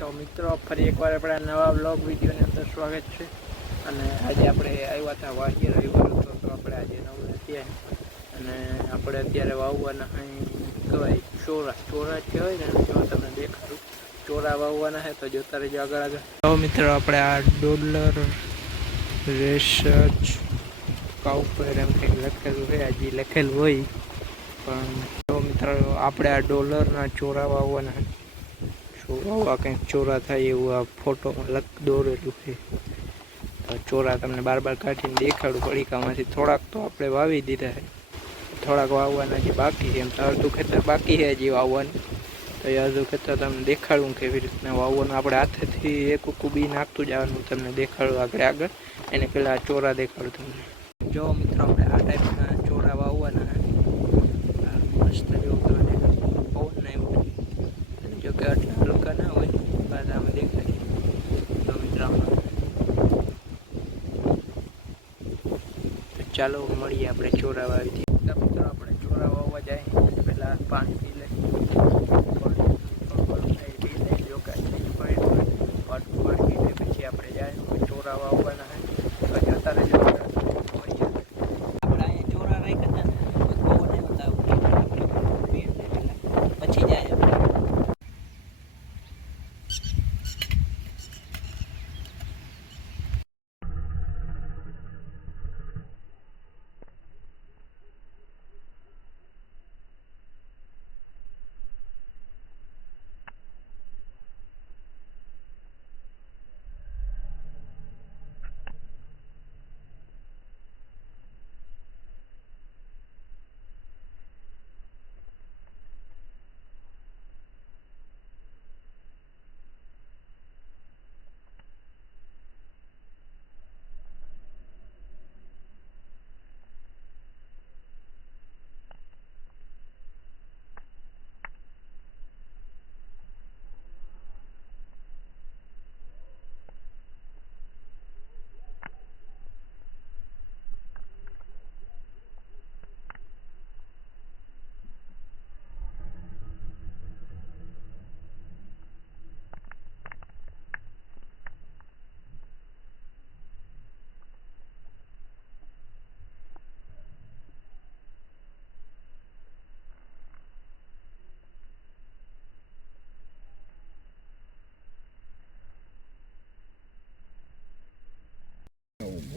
તો મિત્રો ફરી એકવાર આપણા નવા બ્લોગ વિડીયોની અંદર સ્વાગત છે. અને આજે આપણે આવ્યા હતા વાડીએ રવિવાર હતો તો આપણે આજે નવું છીએ અને આપણે અત્યારે વાવવાના કહેવાય ચોરા કહેવાય ને જો તમને દેખાડું ચોરા વાવવાના છે તો જોતા રહેજો આગળ. તો મિત્રો આપણે આ ડોલર રિસર્ચ ઉપર એમ કંઈક લખેલું છે, હજી લખેલું હોય પણ તો મિત્રો આપણે આ ડોલરના ચોરા વાવવાના છે. વાવવા કંઈક ચોરા થાય એવું આ ફોટોમાં દોરેલું છે. તો ચોરા તમને બાર કાઢીને દેખાડું પડીકામાંથી. થોડાક તો આપણે વાવી દીધા છે, થોડાક વાવવાના જે બાકી છે. એમ તો અડધું ખેતર બાકી છે હજી વાવવાનું. તો એ અડધું ખેતર તમને દેખાડું કેવી રીતના વાવવાનું. આપણે હાથેથી એક કુબી નાખતું જવાનું તમને દેખાડું આગળ. એને પહેલાં આ ચોરા દેખાડું તમને. જો મિત્રો આપણે આ ટાઈપના ચોરા વાવવાના મસ્ત જેવું પવન નહીં ઉઠે. જો કે આટલા હલકા ના હોય બાદ આમાં દેખાય. તો મિત્રો ચાલો મળીએ આપણે ચોરા વાવી દઈએ. મિત્રો આપણે ચોરા વાવવા જાય પહેલાં પાણી પી લઈએ. જો કે પાણી પી લઈએ પછી આપણે જાય ચોરા વાવવાના પછી અત્યારે જો આપણે અહીંયા ચોરા રાખ્યા હતા પછી જાય.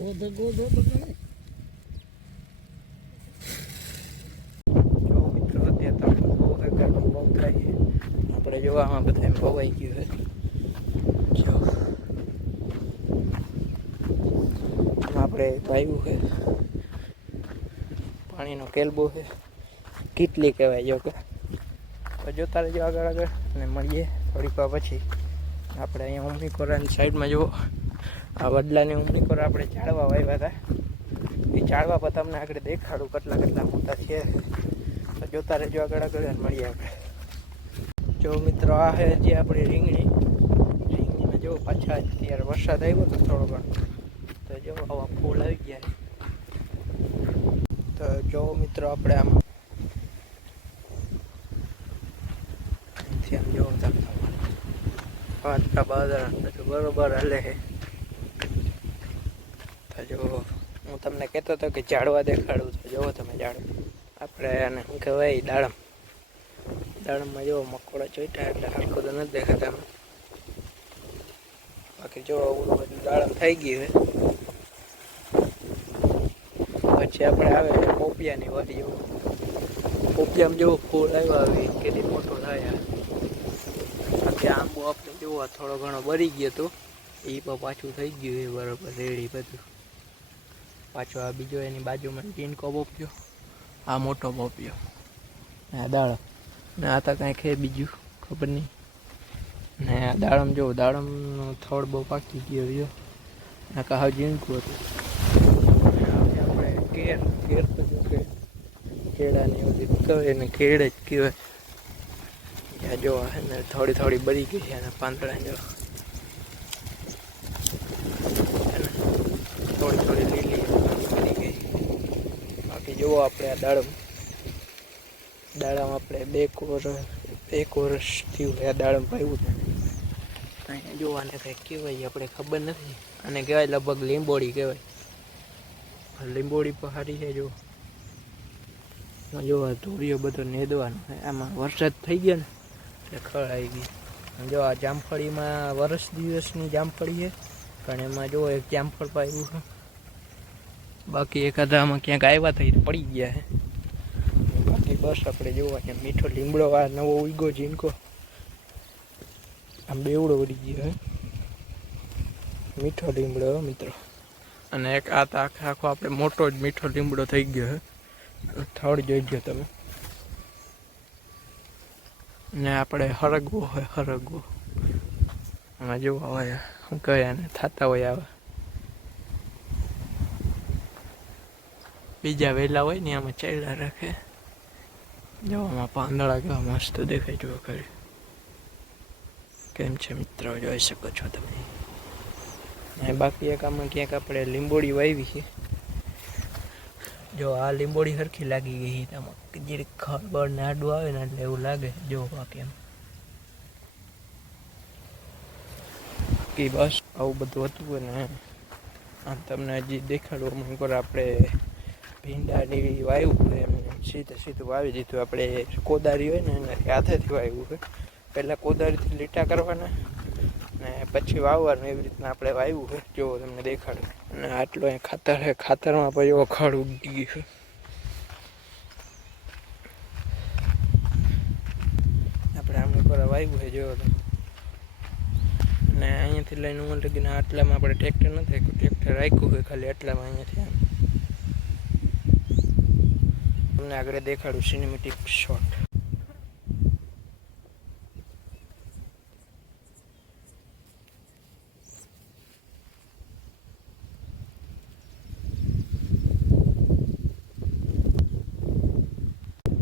જો મિત્રો અત્યારે બહુ ગરમી બહુ થાય છે. આપણે જોવામાં બધા એમ ભવાઈ ગયું છે. જો આપણે વાવ્યું છે, પાણીનો કેલબો છે, કેટલી કહેવાય. જો કે તો જોતા રહેજો આગળ અને મળીએ થોડીક વાર પછી. આપણે અહીંયા ઉમનીકોરાની સાઈડમાં જુઓ આ વડલાની ઉમનીકોરા આપણે ઝાડવા વાવ્યા હતા. એ ઝાડવા પર તમને આગળ દેખાડું કેટલા મોટા છે. તો જોતા રહેજો આગળ મળીએ આપણે. જો મિત્રો આ છે જે આપણી રીંગણીમાં જો પાછા અત્યારે વરસાદ આવ્યો તો થોડો ઘણો તો જો આવા ફૂલ આવી ગયા. તો જો મિત્રો આપણે આમ જો પાંચકા બાદર બરોબર હલે છે. તો જો હું તમને કહેતો હતો કે ઝાડવા દેખાડું. તો જુઓ તમે ઝાડવા આપણે આને શું કહેવાય દાડમમાં જુઓ મકોડા ચોઈટા એટલે હરખું તો નથી દેખાતા એમ. બાકી જો આવું બધું દાડમ થઈ ગયું છે. પછી આપણે આવે પોપિયાની વારી. જુઓ પોપિયામાં જેવો ફૂલ આવ્યા આવી કેટલી મોટો થાય. બાકી આંબો આપણે જુઓ થોડો ઘણો બરી ગયો હતો એ પણ પાછું થઈ ગયું એ બરાબર રેડી બધું. પાછો આ બીજો એની બાજુમાં ટીનકો પોપ્યો, આ મોટો પોપ્યો, આ દાડમ ને આ તો કાંઈક છે બીજું ખબર નહીં. ને આ દાડમ જો દાડમનો થોડ બહુ પાકી ગયો રહ્યો આ કાહ ઝીણકું હતું. આપણે કેર તો જો કે કેળાની બધી કહેવાય એને કેળ જ કહેવાય. ત્યાં જો ને થોડી બરી ગઈ છે એના પાંદડા. જો થોડી લીલી બની ગઈ. બાકી જુઓ આપણે આ દાડમ આપણે બે વર્ષ થયું આ દાડમ પાયું. જોવાને કંઈક કહેવાય આપણે ખબર નથી. અને કહેવાય લગભગ લીંબોડી કહેવાય. લીંબોડી પહાડી છે જો. જો આ ધોરીઓ બધો નેદવાનો આમાં વરસાદ થઈ ગયો ને એટલે ખળ આવી ગઈ. જો આ જામફળીમાં વરસ દિવસની જામફળી છે પણ એમાં જો એક જામફળ પાયું છે. બાકી એકાદા આમાં ક્યાંક આવ્યા થઈ પડી ગયા છે. બાકી બસ આપણે જોવા ત્યાં મીઠો લીમડો આ નવો ઉગ્યો ઝીણકો આમ બેવડો ઉડી ગયો હે મીઠો લીમડો મિત્રો. અને એક આ તો આખો આપણે મોટો જ મીઠો લીમડો થઈ ગયો છે. થડ જોઈજો તમે. ને આપણે હરગવો હોય હરગવો આમાં જોવા હોય શું કહે ને થતા હોય આવા બીજા વેલા હોય ને આમાં ચાલ્યા રાખે. જોવામાં પાંદડા કેવા મસ્ત દેખાય જો ખરી. કેમ છે મિત્રો જોઈ શકો છો તમે. અને બાકી એક આમાં ક્યાંક આપણે લીંબોડી વાવી છે. જો આ લીંબોડી સરખી લાગી ગઈ આમાં જે ખબર ને આડું આવે ને એટલે એવું લાગે. જો બાકી એમ બાકી બસ આવું બધું હતું. ને આમ તમને હજી દેખાડવું મને પર આપણે ભીંડાની વાવ્યું હોય એમ સીધું વાવી દીધું. આપણે કોદારી હોય ને એને હાથેથી વાવ્યું હોય. પહેલાં કોદારીથી લીટા કરવાના ને પછી વાવવાનું એવી રીતના આપણે વાવ્યું હોય. જો તમને દેખાડું. અને આટલો અહીં ખાતર છે. ખાતરમાં પછી એવો ખડ ઉગી ગયું. આપણે આમ પર વાવ્યું હોય જો. અને અહીંયાથી લઈને હું લગીને આટલામાં આપણે ટ્રેક્ટર નથી ટ્રેક્ટર રાખ્યું હોય ખાલી એટલામાં અહીંયાથી આમ તમને આગળ દેખાડું સિનેમેટિક શોટ.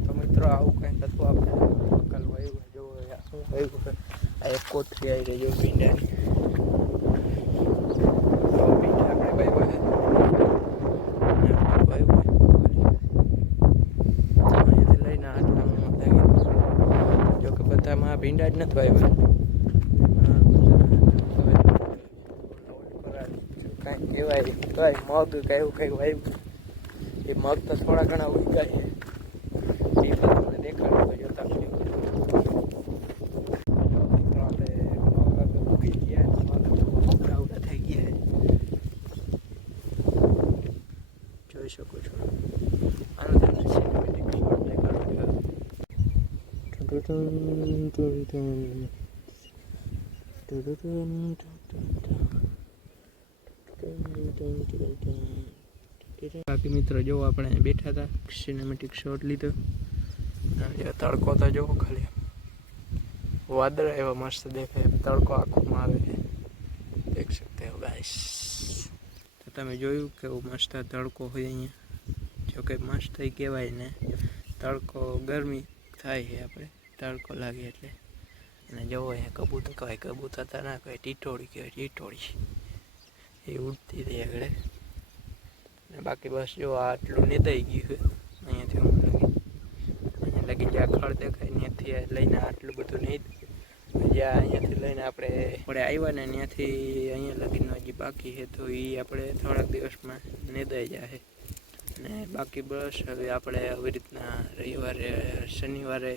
તો મિત્રો આવું કંઈક હતું આપણે અકલ વાવ્યું જો શું વાવ્યું છે. આ એક કોથળી આવી રહી જો ભીંડાની. ભીંડા આપણે વાવ્યા બધામાં ભીંડા જ નથી વાવ્યા. કાંઈ કહેવાય મગ કાંઈ એવું કંઈક વાવ્યું. એ મગ તો થોડા ઘણા ઉગ્યા છે. એ પણ તમને દેખાડું જોતા આપણે ઉગી ગયા ઉડા થઈ ગયા જોઈ શકો છો. આનો તમને સિનેમેટિક શોટ દેખાડું. બાકી મિત્રો જો આપણે બેઠા હતા સિનેમેટિક શોટ લીધો. તડકો તો જોવો ખાલી વાદળા એવા મસ્ત દેખાય. તડકો આંખોમાં આવે છે દેખ શકતે હો ગાઈસ. તો તમે જોયું કેવું મસ્ત તડકો હોય અહીંયા. જો કે મસ્ત કહેવાય ને તડકો ગરમી થાય છે આપણે તડકો લાગે એટલે. અને જવો અહીંયા કબૂતર કહેવાય કબૂતર તો ના કહેવાય ટીટોળી કહેવાય ટીટોળી. એ ઉડતી રહી આગળ. ને બાકી બસ જો આટલું નેદાઈ ગયું છે અહીંયાથી. લગી જ્યાં ખડ દેખાય ત્યાંથી લઈને આટલું બધું નહીં. જ્યાં અહીંયાથી લઈને આપણે આવ્યા ને ત્યાંથી અહીંયા લગીને હજી બાકી છે. તો એ આપણે થોડાક દિવસમાં નેદાઈ જાય. ને બાકી બસ હવે આપણે આવી રીતના રવિવારે શનિવારે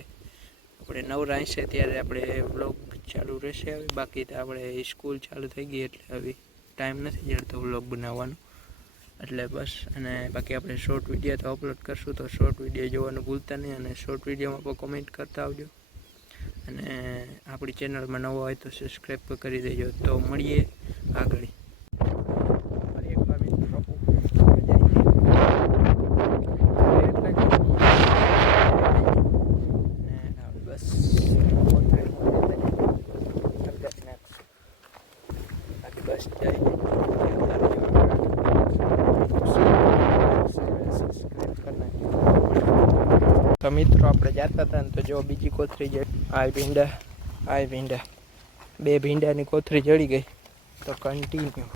આપણે નવરા હશે ત્યારે આપણે વ્લોગ ચાલુ રહેશે. હવે બાકી તો આપણે સ્કૂલ ચાલુ થઈ ગઈ એટલે હવે ટાઈમ નથી જડતો વ્લોગ બનાવવાનો. એટલે બસ. અને બાકી આપણે શોર્ટ વિડીયો તો અપલોડ કરશું. તો શોર્ટ વિડીયો જોવાનું ભૂલતા નહીં. અને શોર્ટ વિડીયોમાં પણ કોમેન્ટ કરતા આવજો. અને આપણી ચેનલમાં નવો હોય તો સબસ્ક્રાઈબ કરી દેજો. તો મળીએ આગળ. તો મિત્રો આપણે જતા હતા ને તો જો બીજી કોથળી આ ભીંડા બે ભીંડાની કોથળી જડી ગઈ. તો કન્ટિન્યુ